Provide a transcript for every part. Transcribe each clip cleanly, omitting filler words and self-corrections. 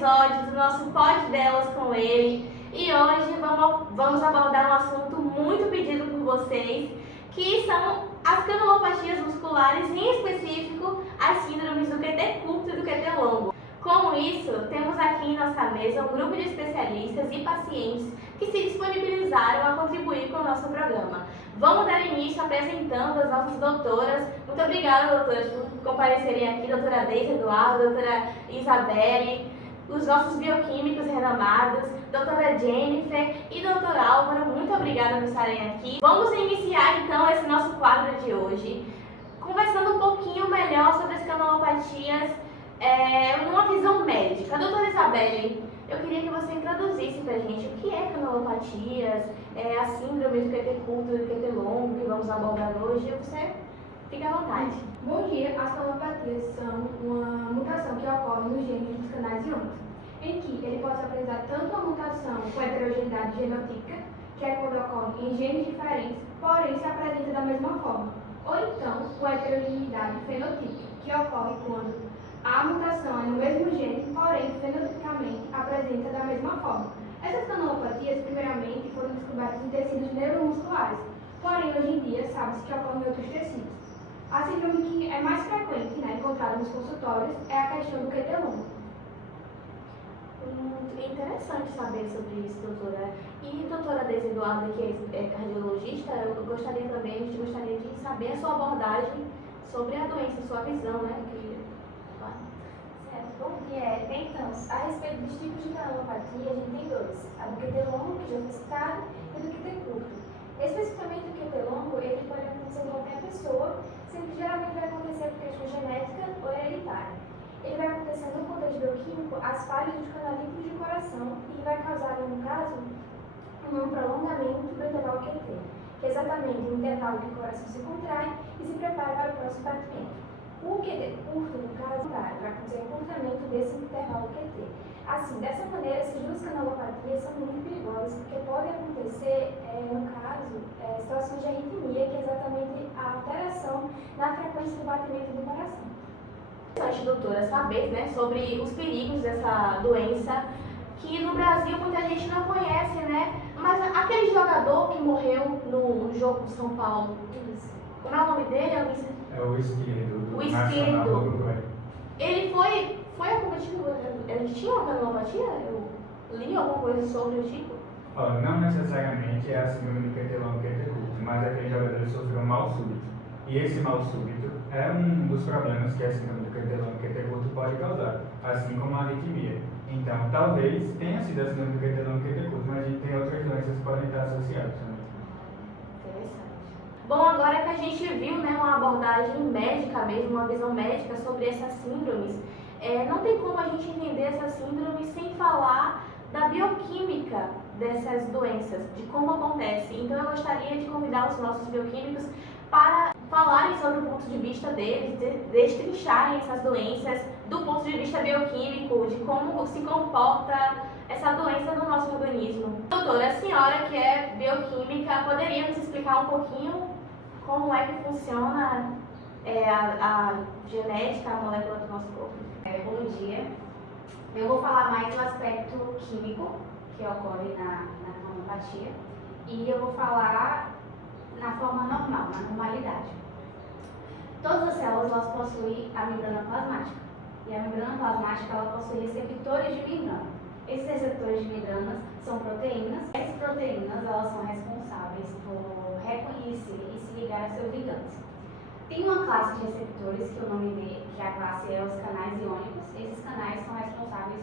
episódio do nosso Pod Delas com ele. E hoje vamos abordar um assunto muito pedido por vocês, que são as canalopatias musculares, em específico as síndromes do QT curto e do QT longo. Com isso, temos aqui em nossa mesa um grupo de especialistas e pacientes que se disponibilizaram a contribuir com o nosso programa. Vamos dar início apresentando as nossas doutoras. Muito obrigada, doutoras, por comparecerem aqui, doutora Deise Eduardo, doutora Isabelle, os nossos bioquímicos renomados, doutora Jennifer e doutor Álvaro. Muito obrigada por estarem aqui. Vamos iniciar então esse nosso quadro de hoje, conversando um pouquinho melhor sobre as canalopatias numa visão médica. Doutora Isabelle, eu queria que você introduzisse pra gente o que é canalopatias, a síndrome do QT curto e do QT longo que vamos abordar hoje. Você fica à vontade. Bom dia, as canalopatias são uma mutação que ocorre nos genes dos canais iônicos, em que ele pode apresentar tanto uma mutação com heterogeneidade genotípica, que é quando ocorre em genes diferentes, porém se apresenta da mesma forma, ou então com heterogeneidade fenotípica, que ocorre quando a mutação é no mesmo gene, porém fenotipicamente apresenta da mesma forma. Essas canalopatias, primeiramente, foram descobertas em tecidos neuromusculares, porém hoje em dia sabe-se que ocorre em outros tecidos. A síndrome que é mais frequente, encontrada nos consultórios, é a questão do QT longo. É interessante saber sobre isso, doutora. E doutora Deise Eduardo, que é cardiologista, a gente gostaria de saber a sua abordagem sobre a doença, sua visão, né? Certo, bom dia. Então, a respeito dos tipos de canalopatia, a gente tem dois. A do QT longo, que já foi citado, e do QT curto. Especificamente o QT longo, ele pode acontecer em qualquer pessoa, sendo que geralmente vai acontecer por questão genética ou hereditária. Ele vai acontecer no contexto bioquímico as falhas dos canalículos de coração e vai causar, no caso, um prolongamento do intervalo QT, que é exatamente o intervalo que o coração se contrai e se prepara para o próximo batimento. O QT curto, no caso, vai acontecer o encurtamento desse intervalo QT. Assim, dessa maneira, essas duas canalopatias são muito perigosas, porque podem acontecer, no caso, situações de arritmia, que é exatamente a alteração na frequência do batimento do coração. Interessante, doutora, saber, né, sobre os perigos dessa doença, que no Brasil muita gente não conhece, né? Mas aquele jogador que morreu no jogo de São Paulo, como é o nome dele? É o esquerdo. O esquerdo. Ele foi acometido, ele tinha uma canalopatia? Eu li alguma coisa sobre o tipo? Não necessariamente é a síndrome do QT longo e QT curto, mas aquele jogador sofreu um mal súbito. E esse mal súbito é um dos problemas que a síndrome do QT longo e QT curto pode causar, assim como a arritmia. Então, talvez tenha sido a síndrome do QT longo e QT curto, mas a gente tem outras doenças que podem estar associadas também. Bom, agora que a gente viu, né, uma abordagem médica mesmo, uma visão médica sobre essas síndromes, não tem como a gente entender essas síndromes sem falar da bioquímica dessas doenças, de como acontece. Então eu gostaria de convidar os nossos bioquímicos para falarem sobre o ponto de vista deles, destrincharem essas doenças do ponto de vista bioquímico, de como se comporta essa doença no nosso organismo. Doutora, a senhora que é bioquímica, poderia nos explicar um pouquinho como é que funciona a genética, a molécula do nosso corpo? Bom dia. Eu vou falar mais do aspecto químico que ocorre na canalopatia e eu vou falar na forma normal, na normalidade. Todas as células elas possuem a membrana plasmática e a membrana plasmática ela possui receptores de membrana. Esses receptores de membranas são proteínas. Essas proteínas elas são responsáveis por reconhecer e se ligar a seus ligandos. Tem uma classe de receptores que o nome dele, que a classe é os canais iônicos. Esses canais são responsáveis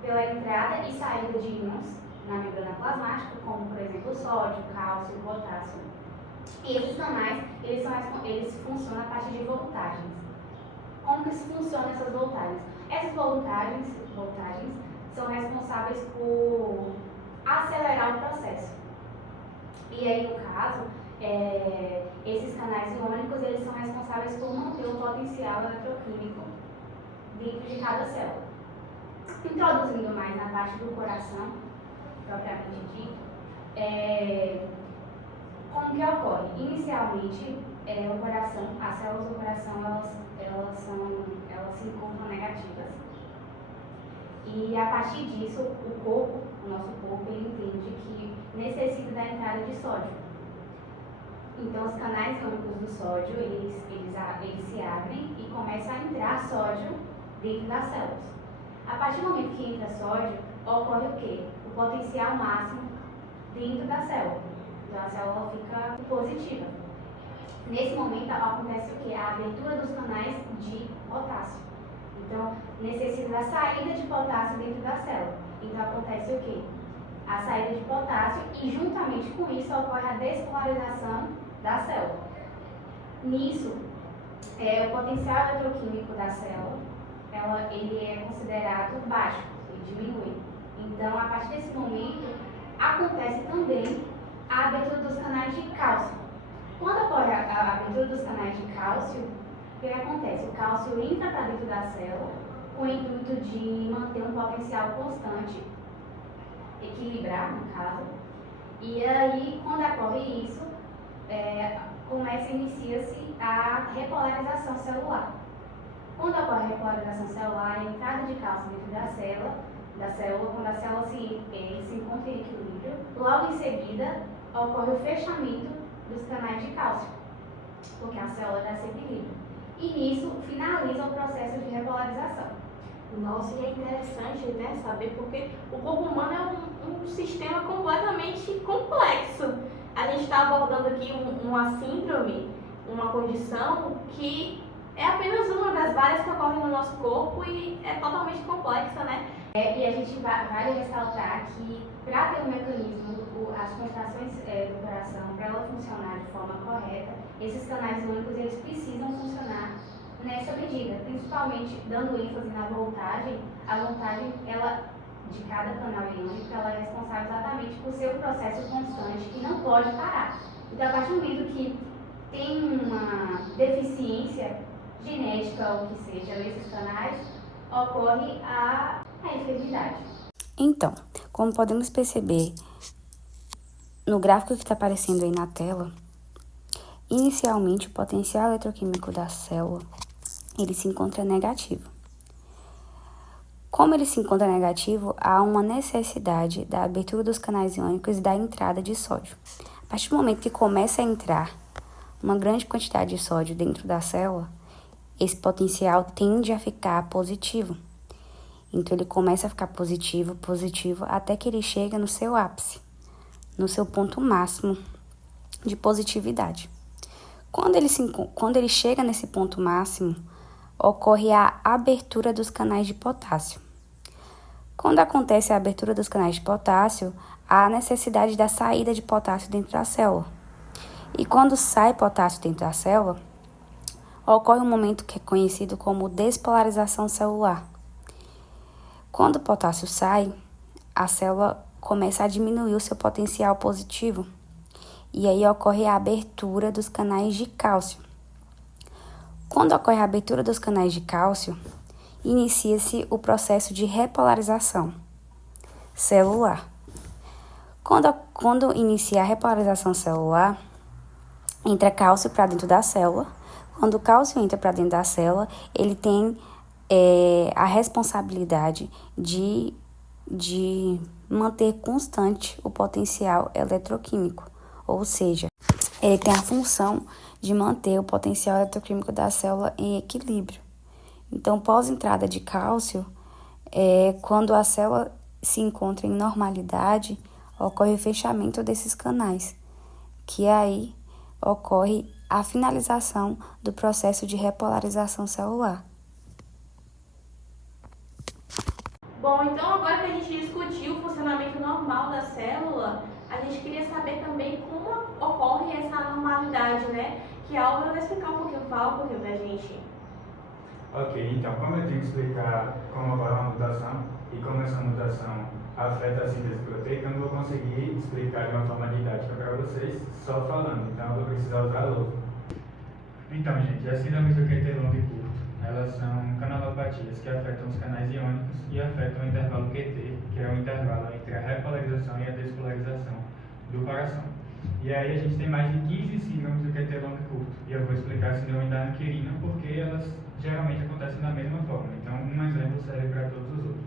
pela entrada e saída de íons na membrana plasmática, como por exemplo o sódio, o cálcio, o potássio. E esses canais, eles funcionam a partir de voltagens. Como que funcionam essas voltagens? Essas voltagens são responsáveis por acelerar o processo. E aí, no caso, esses canais iônicos, eles são responsáveis por manter o potencial eletroquímico dentro de cada célula. Introduzindo mais na parte do coração, propriamente dito, como que ocorre? Inicialmente, o coração, as células do coração, elas se encontram negativas. E a partir disso, o nosso corpo, ele entende que necessita da entrada de sódio. Então, os canais iônicos do sódio, eles se abrem e começa a entrar sódio dentro das células. A partir do momento que entra sódio, ocorre o quê? O potencial máximo dentro da célula. Então, a célula fica positiva. Nesse momento, acontece o quê? A abertura dos canais de potássio. Então, necessita da saída de potássio dentro da célula. Então, acontece o quê? A saída de potássio e, juntamente com isso, ocorre a despolarização da célula. Nisso, o potencial eletroquímico da célula, ele é considerado baixo, ele diminui. Então, a partir desse momento, acontece também a abertura dos canais de cálcio. Quando ocorre a abertura dos canais de cálcio, o que acontece? O cálcio entra para dentro da célula com o intuito de manter um potencial constante, equilibrar, no caso. E aí, quando ocorre isso, inicia-se a repolarização celular. Quando ocorre a repolarização celular, a entrada de cálcio dentro da célula, quando a célula se encontra em equilíbrio, logo em seguida ocorre o fechamento dos canais de cálcio, porque a célula já se equilibra. E nisso finaliza o processo de repolarização. Nossa, e é interessante, né, saber, porque o corpo humano é um sistema completamente complexo. A gente está abordando aqui uma síndrome, uma condição que é apenas uma das várias que ocorrem no nosso corpo e é totalmente complexa, né? E a gente vale ressaltar que, para ter um mecanismo, as contrações do coração, para ela funcionar de forma correta, esses canais iônicos eles precisam funcionar nessa medida, principalmente dando ênfase na voltagem. A voltagem de cada canal iônico ela é responsável exatamente por ser um processo constante que não pode parar. Então, a partir do momento que tem uma deficiência genética ou que seja nesses canais, ocorre a enfermidade. Então, como podemos perceber no gráfico que está aparecendo aí na tela, inicialmente o potencial eletroquímico da célula ele se encontra negativo. Como ele se encontra negativo, há uma necessidade da abertura dos canais iônicos e da entrada de sódio. A partir do momento que começa a entrar uma grande quantidade de sódio dentro da célula, esse potencial tende a ficar positivo. Então, ele começa a ficar positivo, até que ele chega no seu ápice, no seu ponto máximo de positividade. Quando ele chega nesse ponto máximo, ocorre a abertura dos canais de potássio. Quando acontece a abertura dos canais de potássio, há a necessidade da saída de potássio dentro da célula. E quando sai potássio dentro da célula, ocorre um momento que é conhecido como despolarização celular. Quando o potássio sai, a célula começa a diminuir o seu potencial positivo. E aí ocorre a abertura dos canais de cálcio. Quando ocorre a abertura dos canais de cálcio, inicia-se o processo de repolarização celular. Quando inicia a repolarização celular, entra cálcio para dentro da célula. Quando o cálcio entra para dentro da célula, ele tem a responsabilidade de manter constante o potencial eletroquímico. Ou seja, ele tem a função de manter o potencial eletroquímico da célula em equilíbrio. Então, pós entrada de cálcio, quando a célula se encontra em normalidade, ocorre o fechamento desses canais, que aí ocorre a finalização do processo de repolarização celular. Bom, então agora que a gente discutiu o funcionamento normal da célula, a gente queria saber também como ocorre essa anormalidade, né? Que a Álvaro vai explicar um pouquinho, fala um pouquinho pra gente. Ok, então, como eu tenho que explicar como ocorre uma mutação e como essa mutação afeta a síntese proteica, eu não vou conseguir explicar de uma forma didática para vocês só falando, então eu vou precisar usar louco. Então, gente, as síndromes do QT longo e curto, elas são canalopatias que afetam os canais iônicos e afetam o intervalo QT, que é o intervalo entre a repolarização e a despolarização do coração. E aí a gente tem mais de 15 síndromes do QT longo e curto, e eu vou explicar a síndrome da anquerina porque elas geralmente acontecem da mesma forma, então um exemplo serve para todos os outros.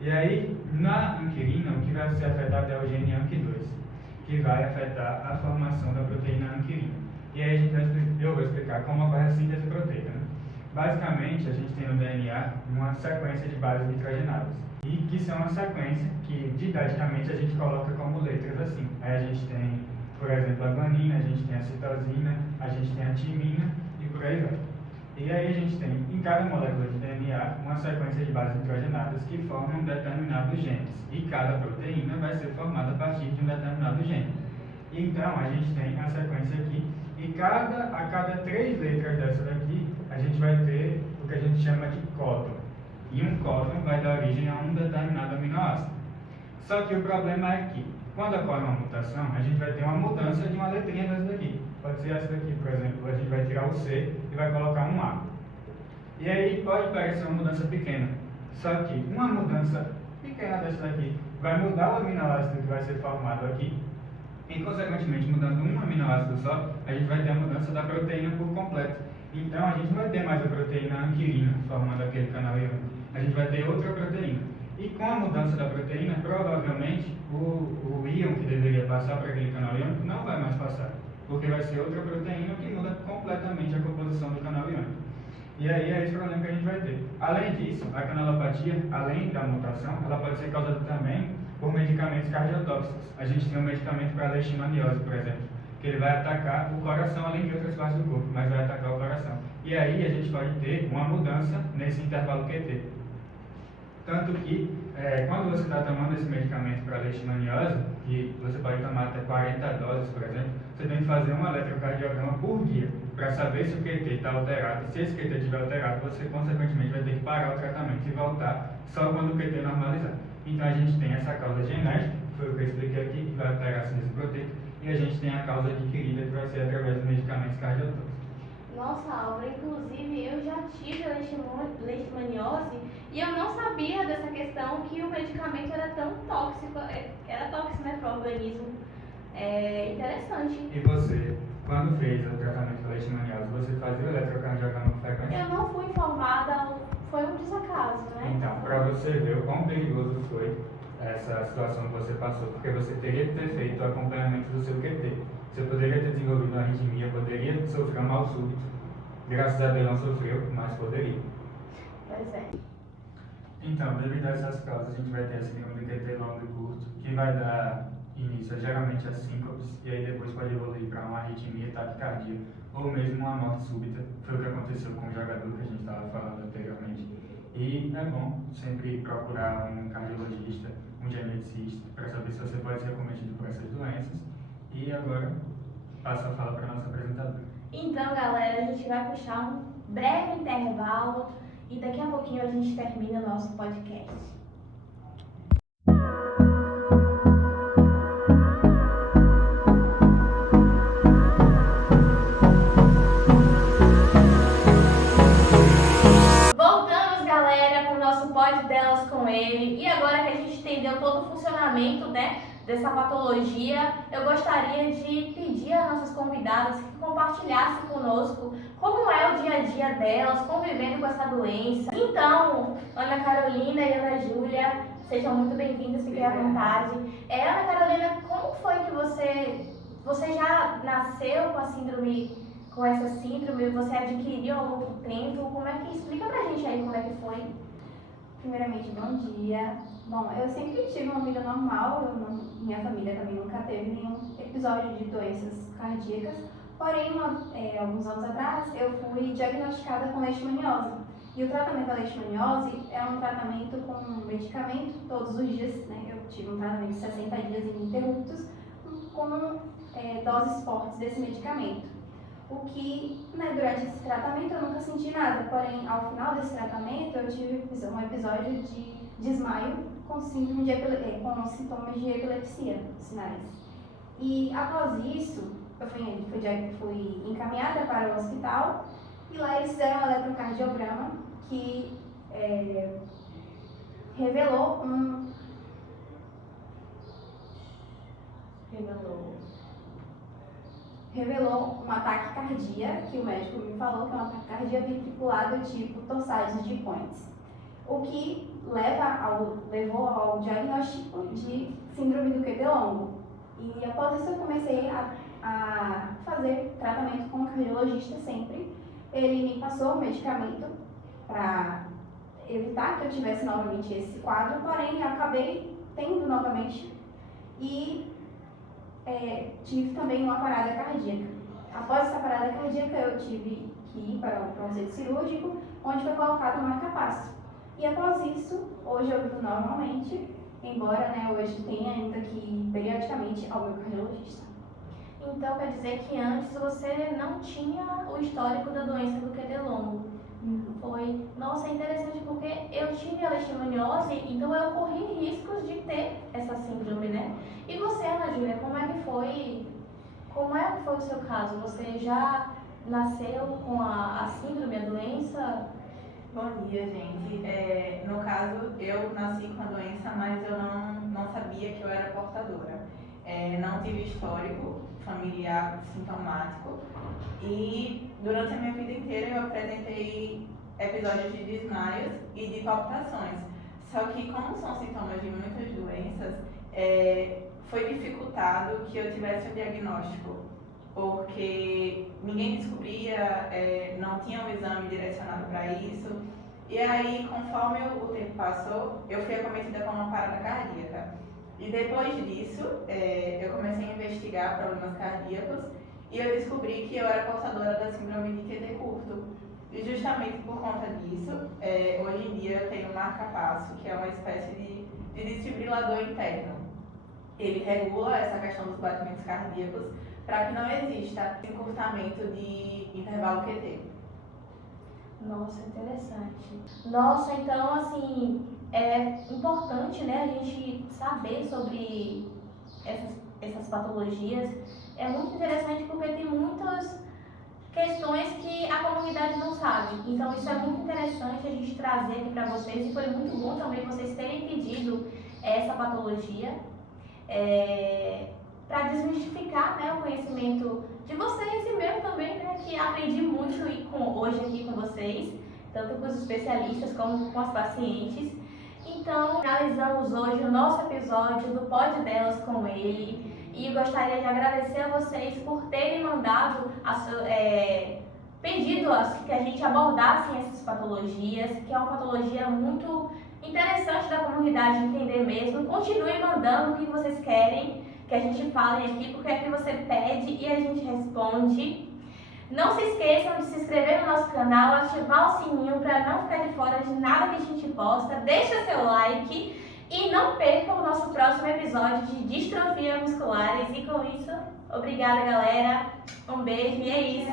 E aí, na anquirina, o que vai ser afetado é o gene ANQ2, que vai afetar a formação da proteína anquirina. E aí eu vou explicar como ocorre a síntese proteica. Né? Basicamente, a gente tem no DNA uma sequência de bases nitrogenadas, e que são uma sequência que, didaticamente, a gente coloca como letras assim. Aí a gente tem, por exemplo, a guanina, a gente tem a citosina, a gente tem a timina e por aí vai. E aí a gente tem, em cada molécula de DNA, uma sequência de bases nitrogenadas que formam determinados genes. E cada proteína vai ser formada a partir de um determinado gene. Então, a gente tem a sequência aqui, e a cada 3 letras dessa daqui, a gente vai ter o que a gente chama de códon. E um códon vai dar origem a um determinado aminoácido. Só que o problema é que, quando ocorre uma mutação, a gente vai ter uma mudança de uma letrinha dessa daqui. Pode ser essa daqui, por exemplo, a gente vai tirar o C e vai colocar um A. E aí pode parecer uma mudança pequena. Só que uma mudança pequena dessa daqui vai mudar o aminoácido que vai ser formado aqui. E, consequentemente, mudando um aminoácido só, a gente vai ter a mudança da proteína por completo. Então, a gente não vai ter mais a proteína anquirina formando aquele canal iônico. A gente vai ter outra proteína. E com a mudança da proteína, provavelmente, o íon que deveria passar para aquele canal iônico não vai mais passar. Porque vai ser outra proteína que muda completamente a composição do canal iônico. E aí é esse problema que a gente vai ter. Além disso, a canalopatia, além da mutação, ela pode ser causada também por medicamentos cardiotóxicos. A gente tem um medicamento para a leishmaniose, por exemplo, que ele vai atacar o coração, além de outras partes do corpo, mas vai atacar o coração. E aí a gente pode ter uma mudança nesse intervalo QT. Tanto que, quando você está tomando esse medicamento para a leishmaniose, que você pode tomar até 40 doses, por exemplo, você tem que fazer um eletrocardiograma por dia, para saber se o QT está alterado. Se esse QT estiver alterado, você, consequentemente, vai ter que parar o tratamento e voltar só quando o QT normalizar. Então, a gente tem essa causa genética, que foi o que eu expliquei aqui, que vai alterar a síntese proteica, e a gente tem a causa adquirida, que vai ser através dos medicamentos cardiotóxicos. Nossa, Álvaro, inclusive eu já tive leishmaniose e eu não sabia dessa questão que o medicamento era tão tóxico, era tóxico, né, para o organismo. É interessante. E você, quando fez o tratamento da leishmaniose, você fazia o eletrocardiograma com frequência? Eu não fui informada, foi um desacaso, né? Então, para você ver o quão perigoso foi essa situação que você passou, porque você teria que ter feito o acompanhamento do seu QT. Você poderia ter desenvolvido uma arritmia, poderia sofrer um mal súbito. Graças a Deus não sofreu, mas poderia. Pois é. Então, devido a essas causas, a gente vai ter a síndrome de QT longo e curto, que vai dar início geralmente a síncopes, e aí depois pode evoluir para uma arritmia, taquicardia, ou mesmo uma morte súbita. Foi o que aconteceu com o jogador que a gente estava falando anteriormente. E é bom sempre procurar um cardiologista, um geneticista, para saber se você pode ser acometido por essas doenças. E agora, passo a fala para a nossa apresentadora. Então, galera, a gente vai puxar um breve intervalo e daqui a pouquinho a gente termina o nosso podcast. Voltamos, galera, com o nosso Pod Delas com ele. E agora que a gente entendeu todo o funcionamento, né, dessa patologia, eu gostaria de pedir às nossas convidadas que compartilhassem conosco como é o dia a dia delas, convivendo com essa doença. Então, Ana Carolina e Ana Júlia, sejam muito bem-vindas, fiquem à vontade. Ana Carolina, como foi que você já nasceu com essa síndrome, você adquiriu ao longo do tempo? Como é que, explica pra gente aí como é que foi? Primeiramente, bom dia. Bom, eu sempre tive uma vida normal, minha família também nunca teve nenhum episódio de doenças cardíacas, porém, alguns anos atrás, eu fui diagnosticada com leishmaniose. E o tratamento da leishmaniose é um tratamento com medicamento todos os dias, né? Eu tive um tratamento de 60 dias ininterruptos com doses fortes desse medicamento. O que, durante esse tratamento eu nunca senti nada, porém, ao final desse tratamento eu tive um episódio de desmaio com sintomas de epilepsia, sinais. E após isso, eu fui encaminhada para o hospital e lá eles fizeram um eletrocardiograma que revelou um ataque cardíaco, que o médico me falou que é um ataque cardíaco ventricular do tipo Torsades de Points. O que levou ao diagnóstico de síndrome do QT longo. E após isso eu comecei a fazer tratamento com o cardiologista sempre. Ele me passou o medicamento para evitar que eu tivesse novamente esse quadro, porém eu acabei tendo novamente e tive também uma parada cardíaca. Após essa parada cardíaca eu tive que ir para um centro cirúrgico, onde foi colocado um marca-passo. E após isso, hoje eu vivo normalmente, embora hoje tenha ainda que ir periodicamente ao meu cardiologista. Então quer dizer que antes você não tinha o histórico da doença do QT longo. Foi, nossa, é interessante porque eu tive a leishmaniose, então eu corri riscos de ter essa síndrome, né? E você, Ana Júlia, como é que foi o seu caso? Você já nasceu com a síndrome, a doença? Bom dia, gente. No caso, eu nasci com a doença, mas eu não sabia que eu era portadora. Não tive histórico familiar sintomático e durante a minha vida inteira eu apresentei episódios de desmaios e de palpitações. Só que como são sintomas de muitas doenças, foi dificultado que eu tivesse o diagnóstico, porque ninguém descobria, não tinha um exame direcionado para isso. E aí, conforme o tempo passou, eu fui acometida com uma parada cardíaca. E depois disso, eu comecei a investigar problemas cardíacos e eu descobri que eu era portadora da síndrome de QT curto. E justamente por conta disso, hoje em dia eu tenho um marca-passo, que é uma espécie de desfibrilador interno. Ele regula essa questão dos batimentos cardíacos para que não exista encurtamento de intervalo QT. Nossa, interessante. Nossa, então, assim, é importante, né, a gente saber sobre essas patologias. É muito interessante porque tem muitas questões que a comunidade não sabe. Então, isso é muito interessante a gente trazer aqui para vocês e foi muito bom também vocês terem pedido essa patologia para desmistificar, né, o conhecimento de vocês e meu também, né, que aprendi muito hoje aqui com vocês, tanto com os especialistas como com as pacientes. Então, finalizamos hoje o nosso episódio do Pod Delas com ele e gostaria de agradecer a vocês por terem mandado pedido que a gente abordasse essas patologias, que é uma patologia muito interessante da comunidade entender mesmo. Continuem mandando o que vocês querem que a gente fale aqui, porque aqui você pede e a gente responde. Não se esqueçam de se inscrever no nosso canal, ativar o sininho para não ficar de fora de nada que a gente posta. Deixa seu like e não percam o nosso próximo episódio de distrofia musculares. E com isso, obrigada, galera. Um beijo e é isso.